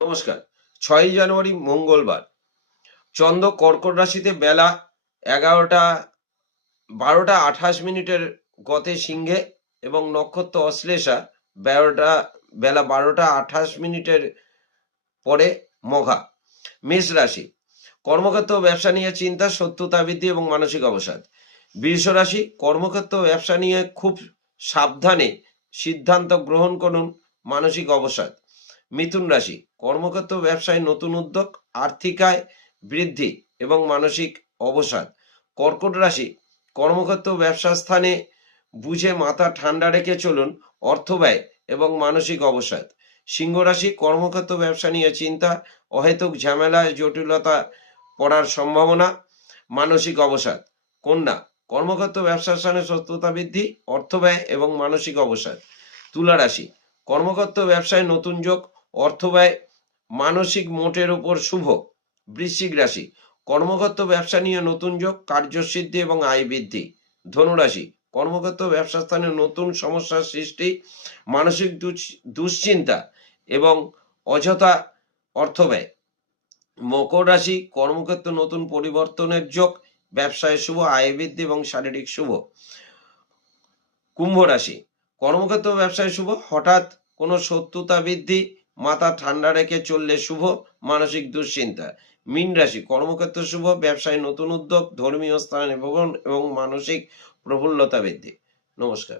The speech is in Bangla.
নমস্কার। 6ই জানুয়ারি মঙ্গলবার। চন্দ্র কর্কট রাশিতে বেলা 12টা 28 গতে সিংহে এবং নক্ষত্র অশ্লেষা বেলা 12টা 28 পরে মঘা। মেষ রাশি, কর্মক্ষেত্র ও ব্যবসা নিয়ে চিন্তা, শত্রুতা বৃদ্ধি এবং মানসিক অবসাদ। বৃষ রাশি, কর্মক্ষেত্র ও ব্যবসা নিয়ে খুব সাবধানে সিদ্ধান্ত গ্রহণ করুন, মানসিক অবসাদ। মিথুন রাশি, কর্মক্ষেত্র ব্যবসায় নতুন উদ্যোগ, আর্থিক আয় বৃদ্ধি এবং মানসিক অবসাদ। কর্কট রাশি, কর্মক্ষেত্র ব্যবসা স্থানে বুঝে মাথা ঠান্ডা রেখে চলুন, অর্থ ব্যয় এবং মানসিক অবসাদ। সিংহ রাশি, কর্মক্ষেত্র ব্যবসা নিয়ে চিন্তা, অহেতুক ঝামেলায় জটিলতা পড়ার সম্ভাবনা, মানসিক অবসাদ। কন্যা, কর্মক্ষেত্র ব্যবসার স্থানে শত্রুতা বৃদ্ধি, অর্থ ব্যয় এবং মানসিক অবসাদ। তুলা রাশি, কর্মক্ষেত্র ব্যবসায় নতুন যোগ, অর্থ ব্যয় মানসিক মোটের উপর শুভ। বৃশ্চিক রাশি, কর্মক্ষেত্র ব্যবসা নিয়ে নতুন যোগ, কার্যসিদ্ধি এবং আয় বৃদ্ধি। ধনুরাশি, কর্মক্ষেত্র ব্যবসা স্থানে নতুন সমস্যার সৃষ্টি, মানসিক দুশ্চিন্তা এবং অযথা অর্থ ব্যয়। মকর রাশি, কর্মক্ষেত্র নতুন পরিবর্তনের যোগ, ব্যবসায় শুভ, আয় বৃদ্ধি এবং শারীরিক শুভ। কুম্ভ রাশি, কর্মক্ষেত্র ব্যবসায় শুভ, হঠাৎ কোনো শত্রুতা বৃদ্ধি, মাথা ঠান্ডা রেখে চললে শুভ, মানসিক দুশ্চিন্তা। মীন রাশি, কর্মক্ষেত্র শুভ, ব্যবসায় নতুন উদ্যোগ, ধর্মীয় স্থানে ভ্রমণ এবং মানসিক প্রফুল্লতা বৃদ্ধি। নমস্কার।